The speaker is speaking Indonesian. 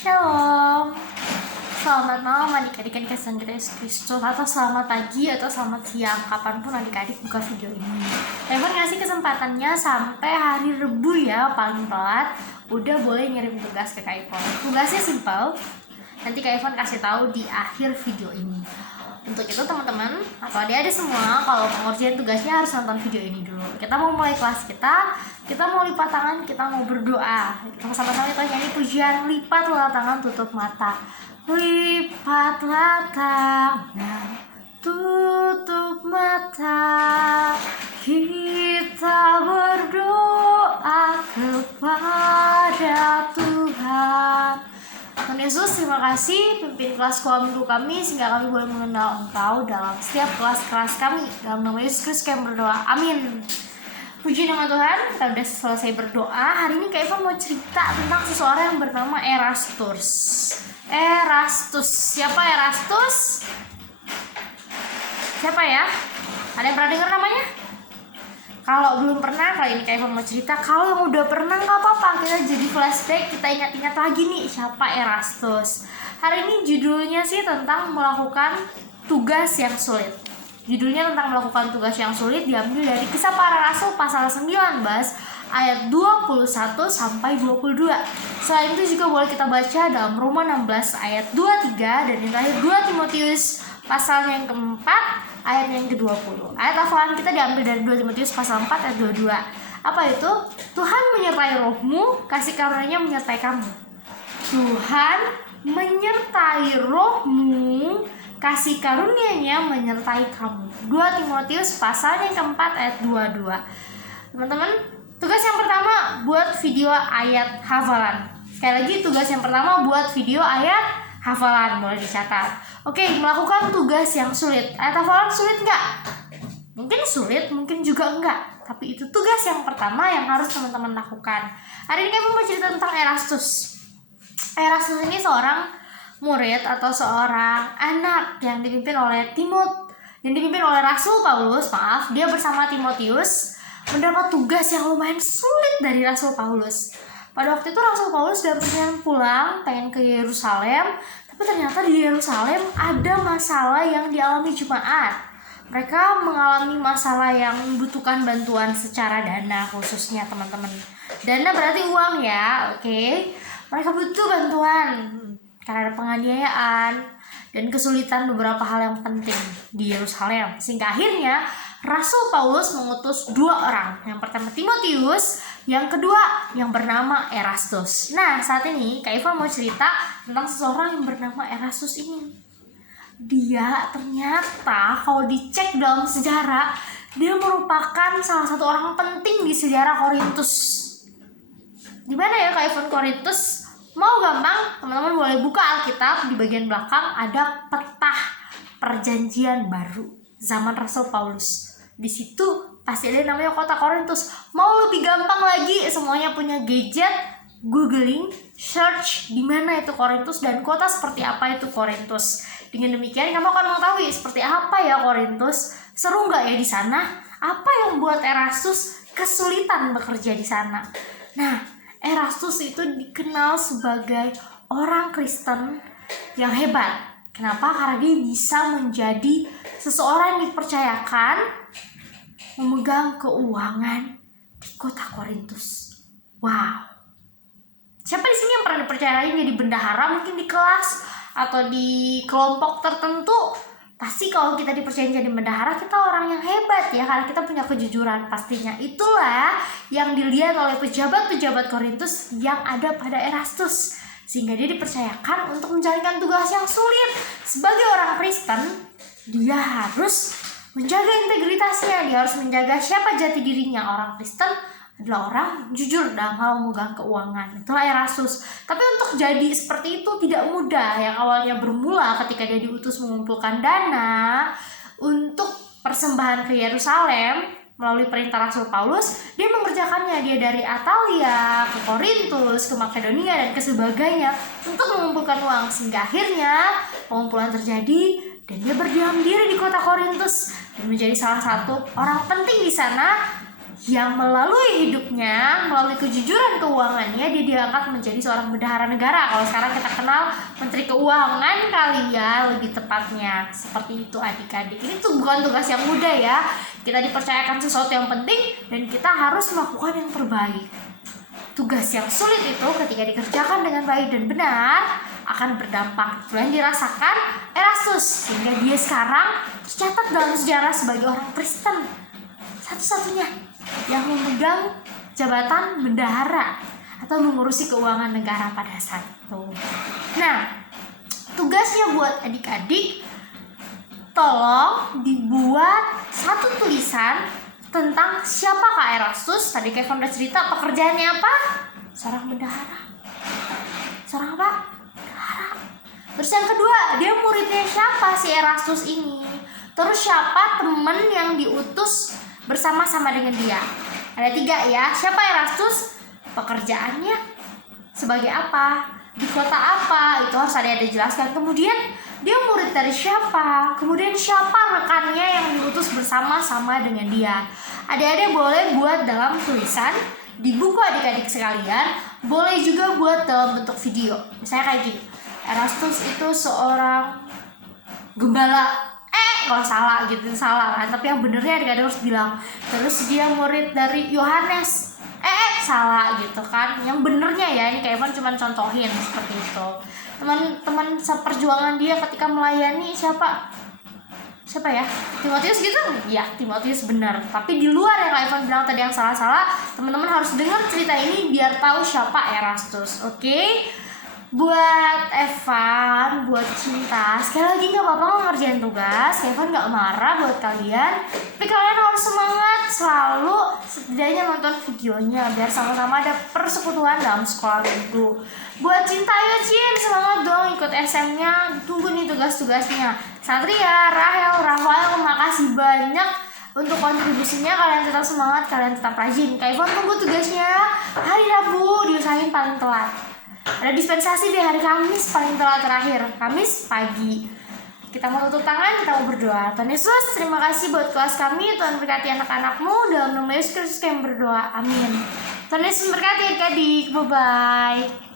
Shalom. Selamat malam adik-adik yang dikasihi Yesus Kristus, atau selamat pagi atau selamat siang kapanpun adik-adik buka video ini. Telepon ngasih kesempatannya sampai hari Rebu ya, paling telat udah boleh ngirim tugas ke Kak Ivon. Tugasnya simpel, nanti Kak Ivon kasih tahu di akhir video ini. Untuk itu teman-teman atau adik-adik semua, kalau mau ngerjain tugasnya harus nonton video ini dulu. Kita mau mulai kelas kita mau lipat tangan, kita mau berdoa. Kita sama-sama kita nyanyi pujian lipatlah tangan tutup mata. Lipatlah tangan tutup mata, kita berdoa kepada Tuhan. Tuhan Yesus, terima kasih pimpin kelas sekolah minggu kami sehingga kami boleh mengenal Engkau dalam setiap kelas kami. Dalam nama Yesus Kristus kami berdoa, amin. Puji nama Tuhan, kita udah selesai berdoa. Hari ini Kak Ivon mau cerita tentang seseorang yang bernama Erastus. Siapa Erastus? Siapa ya? Ada yang pernah dengar namanya? Kalau belum pernah, kali ini Kak Ivon mau cerita. Kalau yang udah pernah nggak apa-apa, kita jadi flashback, kita ingat-ingat lagi nih siapa Erastus. Hari ini judulnya sih tentang melakukan tugas yang sulit. Judulnya tentang melakukan tugas yang sulit diambil dari Kisah Para Rasul pasal 19 ayat 21 sampai 22. Selain itu juga boleh kita baca dalam Roma 16 ayat 23 dan yang terakhir 2 Timotius pasal yang keempat ayat yang ke-20. Ayat hafalan kita diambil dari 2 Timotius pasal 4 ayat 22. Apa itu? Tuhan menyertai rohmu, kasih karunia-Nya menyertai kamu. Tuhan menyertai rohmu, kasih karunia-Nya menyertai kamu. 2 Timotius pasal yang keempat ayat 22. Teman-teman, tugas yang pertama buat video ayat hafalan. Sekali lagi, tugas yang pertama buat video ayat hafalan, boleh dicatat. Oke, melakukan tugas yang sulit. Ayat hafalan sulit nggak? Mungkin sulit, mungkin juga enggak. Tapi itu tugas yang pertama yang harus teman-teman lakukan. Hari ini kami mau cerita tentang Erastus. Erastus ini seorang murid atau seorang anak yang dipimpin oleh Rasul Paulus. Dia bersama Timotius mendapat tugas yang lumayan sulit dari Rasul Paulus. Pada waktu itu Rasul Paulus dalam perjalanan pulang pengen ke Yerusalem, tapi ternyata di Yerusalem ada masalah yang dialami jemaat. Mereka mengalami masalah yang membutuhkan bantuan secara dana, khususnya teman-teman. Dana berarti uang ya, oke. Mereka butuh bantuan karena ada penganiayaan dan kesulitan beberapa hal yang penting di Yerusalem. Sehingga akhirnya Rasul Paulus mengutus 2 orang. Yang pertama Timotius, yang kedua yang bernama Erastus. Nah, saat ini Kak Ivon mau cerita tentang seseorang yang bernama Erastus ini. Dia ternyata kalau dicek dalam sejarah, dia merupakan salah satu orang penting di sejarah Korintus. Di mana ya Kak Ivon Korintus? Mau gampang, teman-teman boleh buka Alkitab, di bagian belakang ada peta perjanjian baru zaman Rasul Paulus. Di situ pasti ada namanya kota Korintus. Mau lebih gampang lagi, semuanya punya gadget, googling, search di mana itu Korintus dan kota seperti apa itu Korintus. Dengan demikian kamu akan mengetahui seperti apa ya Korintus, seru nggak ya di sana? Apa yang buat Erastus kesulitan bekerja di sana? Nah, Erastus itu dikenal sebagai orang Kristen yang hebat. Kenapa? Karena dia bisa menjadi seseorang yang dipercayakan memegang keuangan di kota Korintus. Wow. Siapa di sini yang pernah dipercayain jadi bendahara mungkin di kelas atau di kelompok tertentu? Pasti kalau kita dipercaya jadi bendahara, kita orang yang hebat ya, karena kita punya kejujuran pastinya. Itulah yang dilihat oleh pejabat-pejabat Korintus yang ada pada Erastus. Sehingga dia dipercayakan untuk menjalankan tugas yang sulit. Sebagai orang Kristen, dia harus menjaga integritasnya, dia harus menjaga siapa jati dirinya. Orang Kristen adalah orang jujur dalam hal memegang keuangan. Itulah Erastus. Tapi untuk jadi seperti itu tidak mudah. Yang awalnya bermula ketika dia diutus mengumpulkan dana untuk persembahan ke Yerusalem melalui perintah Rasul Paulus, dia mengerjakannya. Dia dari Atalia ke Korintus, ke Makedonia dan ke sebagainya untuk mengumpulkan uang. Sehingga akhirnya pengumpulan terjadi dan dia berdiam diri di kota Korintus dan menjadi salah satu orang penting di sana yang melalui hidupnya, melalui kejujuran keuangannya, dia diangkat menjadi seorang bendahara negara. Kalau sekarang kita kenal Menteri Keuangan kali ya, lebih tepatnya. Seperti itu adik-adik. Ini tuh bukan tugas yang mudah ya. Kita dipercayakan sesuatu yang penting dan kita harus melakukan yang terbaik. Tugas yang sulit itu ketika dikerjakan dengan baik dan benar akan berdampak. Itu yang dirasakan Erastus, sehingga dia sekarang tercatat dalam sejarah sebagai orang Kristen satu-satunya yang memegang jabatan bendahara atau mengurusi keuangan negara pada saat itu. Nah, tugasnya buat adik-adik, tolong dibuat satu tulisan tentang siapa Kak Erastus. Tadi Kevin udah cerita pekerjaannya apa? Seorang bendahara. Seorang apa? Bendahara. Terus yang kedua, dia muridnya siapa si Erastus ini? Terus siapa temen yang diutus bersama-sama dengan dia? Ada 3 ya. Siapa Erastus? Pekerjaannya sebagai apa? Di kota apa? Itu harus ada dijelaskan. Kemudian dia murid dari siapa? Kemudian siapa rekannya yang diutus bersama-sama dengan dia? Adik-adik boleh buat dalam tulisan di buku adik-adik sekalian. Boleh juga buat dalam bentuk video. Misalnya kayak gini, Erastus itu seorang gembala. Kalau salah gitu, salah kan, tapi yang benernya adik-adik harus bilang. Terus dia murid dari Yohanes, salah gitu kan. Yang benernya ya, ini kayak cuma contohin seperti itu. Teman-teman seperjuangan dia ketika melayani siapa ya? Timotius gitu? Ya, Timotius benar. Tapi di luar yang Ivan bilang tadi yang salah-salah, teman-teman harus dengar cerita ini biar tahu siapa Erastus. Oke? Buat Evan, buat Cinta, sekali lagi gak apa-apa ngerjain tugas. Evan gak marah buat kalian, tapi kalian harus semangat selalu, setidaknya nonton videonya biar sama-sama ada persekutuan dalam sekolah minggu. Buat Cinta, ayo Cin, semangat dong ikut SM-nya. Tunggu nih tugas-tugasnya. Satria, Rahel, Rafael, makasih banyak untuk kontribusinya. Kalian tetap semangat, kalian tetap rajin. Kak Evan tunggu tugasnya hari Rabu, diusahain paling telat. Ada dispensasi di hari Kamis paling telat terakhir, Kamis pagi. Kita mau tutup tangan, kita mau berdoa. Tuhan Yesus, terima kasih buat kelas kami. Tuhan berkati anak-anakmu, dalam nama Yesus Kristus kami berdoa, amin. Tuhan Yesus berkati adik-adik, bye-bye.